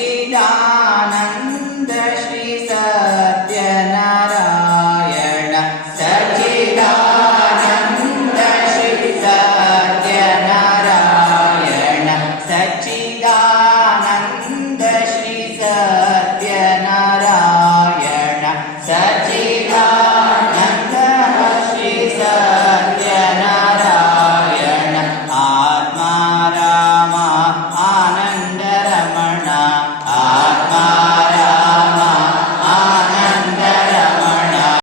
Krishna